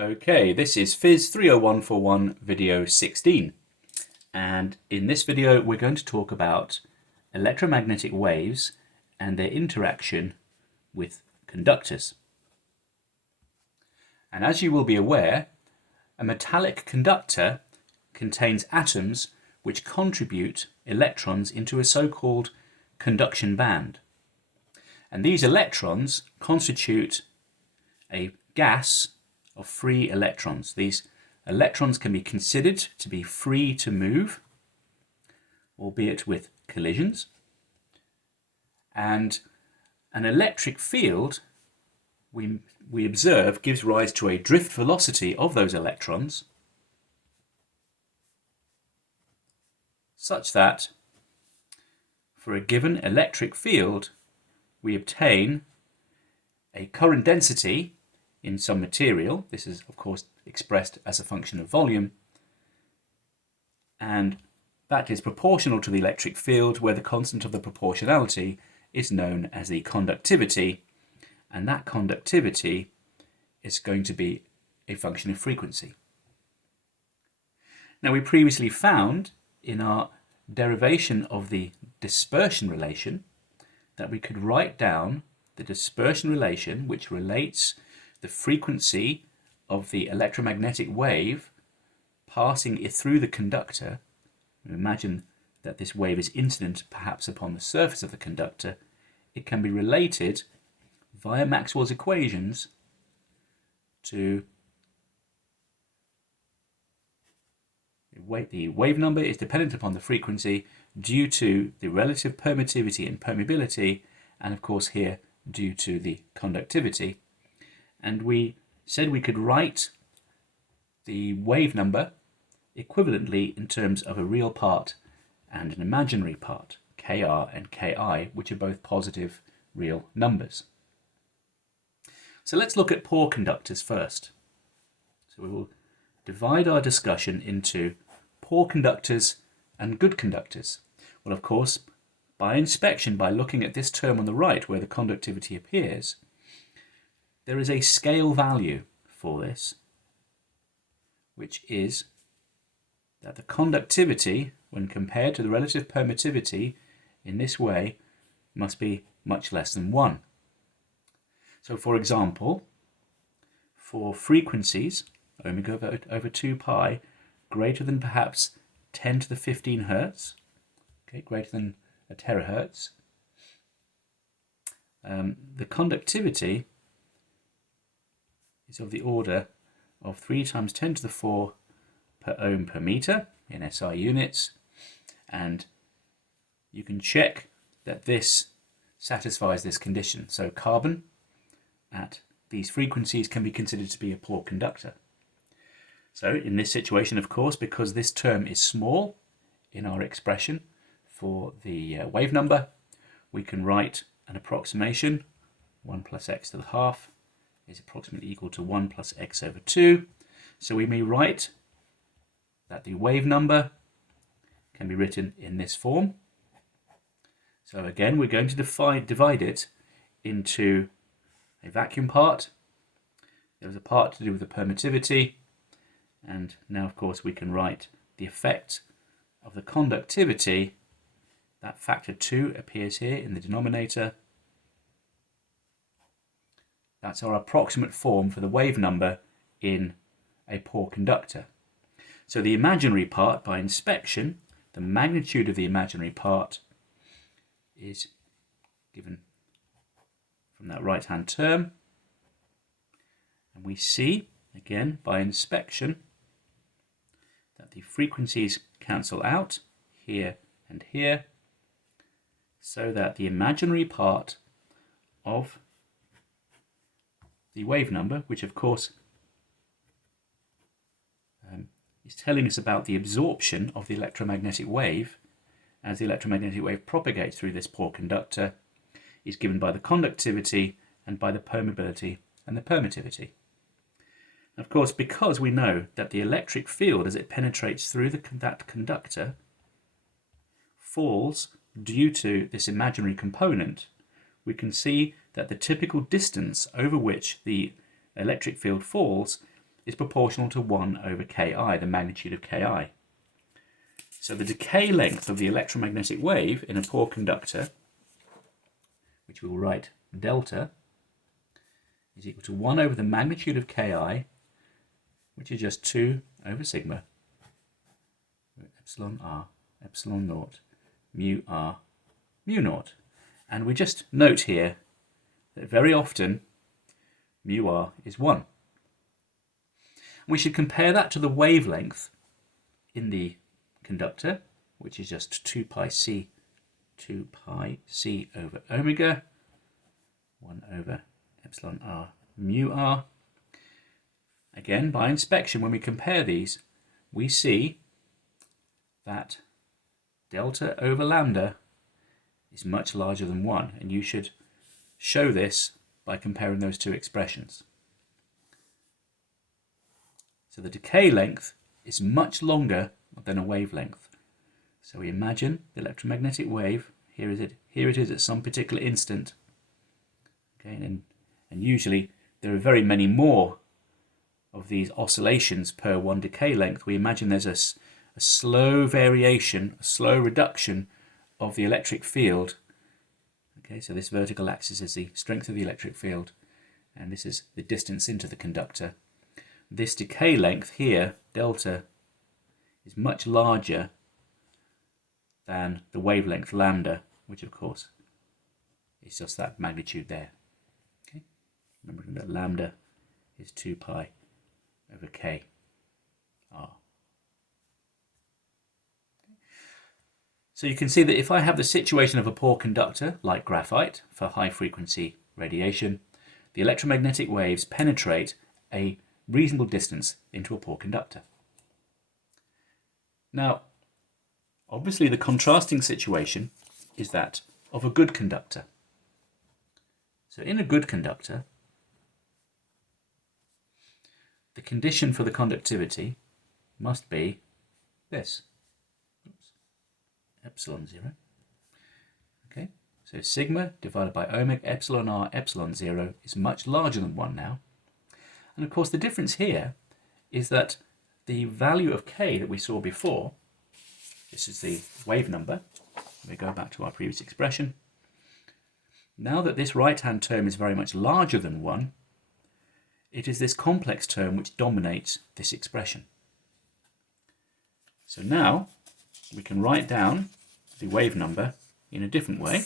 Okay, this is PHYS30141 video 16, and in this video we're going to talk about electromagnetic waves and their interaction with conductors. And as you will be aware, a metallic conductor contains atoms which contribute electrons into a so-called conduction band. And these electrons constitute a gas of free electrons. These electrons can be considered to be free to move, albeit with collisions. And an electric field, we observe, gives rise to a drift velocity of those electrons, such that for a given electric field, we obtain a current density in some material. This is, of course, expressed as a function of volume, and that is proportional to the electric field, where the constant of the proportionality is known as the conductivity, and that conductivity is going to be a function of frequency. Now, we previously found in our derivation of the dispersion relation that we could write down the dispersion relation, which relates the frequency of the electromagnetic wave passing through the conductor. Imagine that this wave is incident perhaps upon the surface of the conductor. It can be related via Maxwell's equations to the wave number is dependent upon the frequency due to the relative permittivity and permeability, and of course here due to the conductivity. And we said we could write the wave number equivalently in terms of a real part and an imaginary part, Kr and Ki, which are both positive real numbers. So let's look at poor conductors first. So we will divide our discussion into poor conductors and good conductors. Well, of course, by inspection, by looking at this term on the right where the conductivity appears, there is a scale value for this, which is that the conductivity, when compared to the relative permittivity in this way, must be much less than 1. So, for example, for frequencies, omega over 2 pi, greater than perhaps 10 to the 15 hertz, okay, greater than a terahertz, the conductivity is of the order of 3 times 10 to the 4 per ohm per meter in SI units, and you can check that this satisfies this condition. So carbon at these frequencies can be considered to be a poor conductor. So in this situation, of course, because this term is small in our expression for the wave number, we can write an approximation. 1 plus x to the half is approximately equal to 1 plus x over 2. So we may write that the wave number can be written in this form. So again, we're going to divide it into a vacuum part. There's a part to do with the permittivity, and now of course we can write the effect of the conductivity. That factor 2 appears here in the denominator. That's our approximate form for the wave number in a poor conductor. So the imaginary part, by inspection, the magnitude of the imaginary part is given from that right-hand term. And we see, again, by inspection, that the frequencies cancel out here and here, so that the imaginary part of the wave number, which of course is telling us about the absorption of the electromagnetic wave as the electromagnetic wave propagates through this poor conductor, is given by the conductivity and by the permeability and the permittivity. Of course, because we know that the electric field as it penetrates through that conductor falls due to this imaginary component, we can see that the typical distance over which the electric field falls is proportional to 1 over Ki, the magnitude of Ki. So the decay length of the electromagnetic wave in a poor conductor, which we'll write delta, is equal to 1 over the magnitude of Ki, which is just 2 over sigma, epsilon r, epsilon naught, mu r, mu naught. And we just note here that very often mu r is 1. We should compare that to the wavelength in the conductor, which is just 2 pi c over omega, 1 over epsilon r mu r. Again, by inspection, when we compare these, we see that delta over lambda is much larger than 1, and you should show this by comparing those two expressions. So the decay length is much longer than a wavelength. So we imagine the electromagnetic wave, here it is at some particular instant. Okay, and usually there are very many more of these oscillations per one decay length. We imagine there's a slow variation, a slow reduction of the electric field. Okay, so this vertical axis is the strength of the electric field, and this is the distance into the conductor. This decay length here, delta, is much larger than the wavelength lambda, which of course is just that magnitude there. Okay, remembering that lambda is 2 pi over K r. So you can see that if I have the situation of a poor conductor, like graphite, for high frequency radiation, the electromagnetic waves penetrate a reasonable distance into a poor conductor. Now, obviously the contrasting situation is that of a good conductor. So in a good conductor, the condition for the conductivity must be this. Epsilon 0. Okay, so sigma divided by omega epsilon r epsilon 0 is much larger than 1 now. And of course the difference here is that the value of K that we saw before, this is the wave number, we go back to our previous expression. Now that this right hand term is very much larger than 1, it is this complex term which dominates this expression. So now we can write down the wave number in a different way.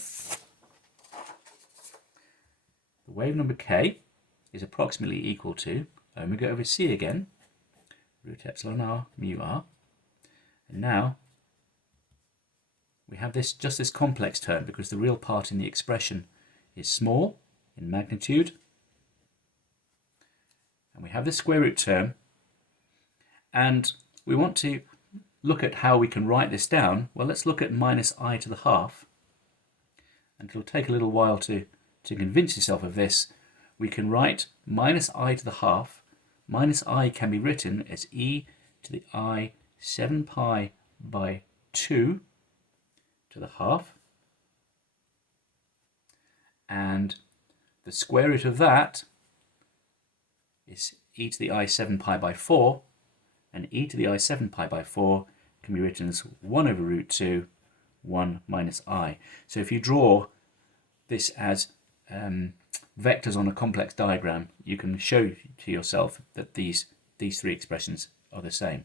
The wave number K is approximately equal to omega over c again, root epsilon r mu r. And now we have just this complex term because the real part in the expression is small in magnitude. And we have this square root term, and we want to look at how we can write this down. Well, let's look at minus I to the half, and it'll take a little while to convince yourself of this. We can write minus I to the half. Minus I can be written as e to the I 7 pi by 2 to the half, and the square root of that is e to the I 7 pi by 4, and e to the I 7 pi by 4 can be written as 1 over root 2, 1 minus I. So if you draw this as vectors on a complex diagram, you can show to yourself that these three expressions are the same.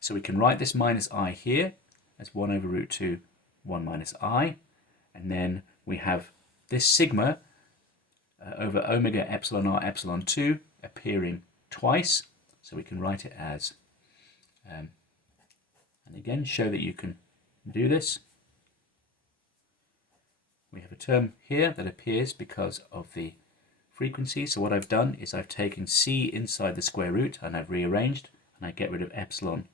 So we can write this minus I here as 1 over root 2, 1 minus I, and then we have this sigma over omega epsilon r epsilon 2 appearing twice, so we can write it as and again show that you can do this. We have a term here that appears because of the frequency. So what I've done is I've taken c inside the square root and I've rearranged, and I get rid of epsilon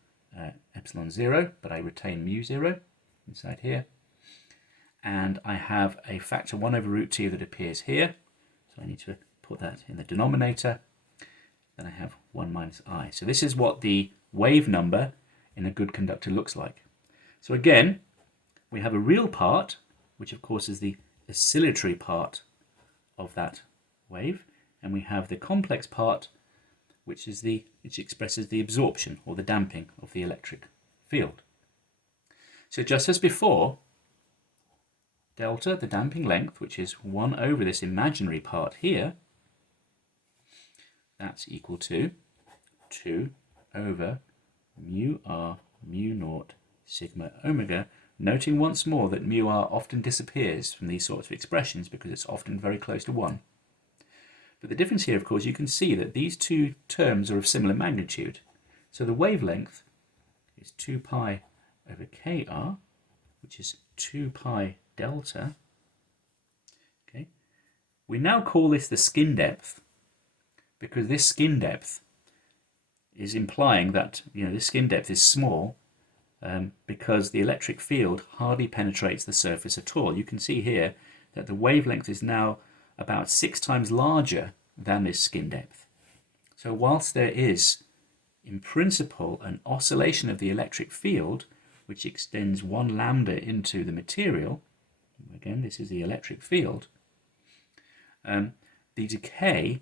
0, but I retain mu 0 inside here. And I have a factor 1 over root 2 that appears here, so I need to put that in the denominator. Then I have 1 minus I. So this is what the wave number in a good conductor looks like. So again, we have a real part, which of course is the oscillatory part of that wave, and we have the complex part, which expresses the absorption or the damping of the electric field. So just as before, delta, the damping length, which is 1 over this imaginary part here, that's equal to 2 over mu r mu naught sigma omega, noting once more that mu r often disappears from these sorts of expressions because it's often very close to 1. But the difference here, of course, you can see that these two terms are of similar magnitude. So the wavelength is 2 pi over kr, which is 2 pi delta. Okay. We now call this the skin depth because this skin depth is implying that this skin depth is small because the electric field hardly penetrates the surface at all. You can see here that the wavelength is now about 6 times larger than this skin depth. So whilst there is, in principle, an oscillation of the electric field, which extends 1 lambda into the material, again, this is the electric field, the decay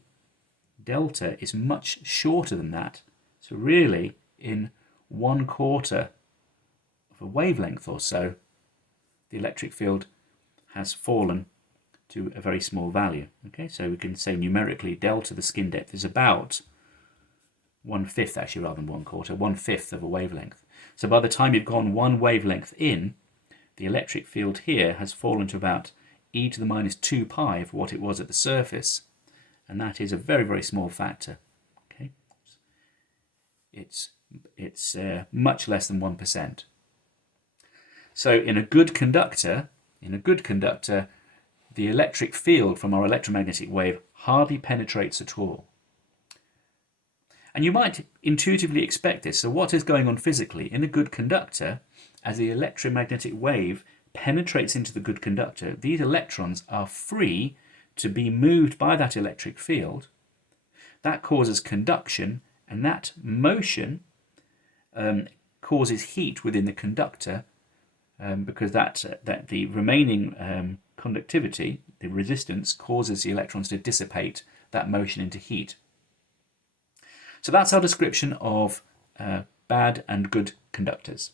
delta is much shorter than that. So really, in 1/4 of a wavelength or so, the electric field has fallen to a very small value. Okay, so we can say numerically delta, the skin depth, is about 1/5, actually, rather than 1/4, 1/5 of a wavelength. So by the time you've gone 1 wavelength in, the electric field here has fallen to about e to the minus 2 pi of what it was at the surface, and that is a very, very small factor. Okay, it's much less than 1%. So in a good conductor, the electric field from our electromagnetic wave hardly penetrates at all. And you might intuitively expect this. So what is going on physically? In a good conductor, as the electromagnetic wave penetrates into the good conductor, these electrons are free to be moved by that electric field. That causes conduction, and that motion causes heat within the conductor because that the remaining conductivity, the resistance, causes the electrons to dissipate that motion into heat. So that's our description of bad and good conductors.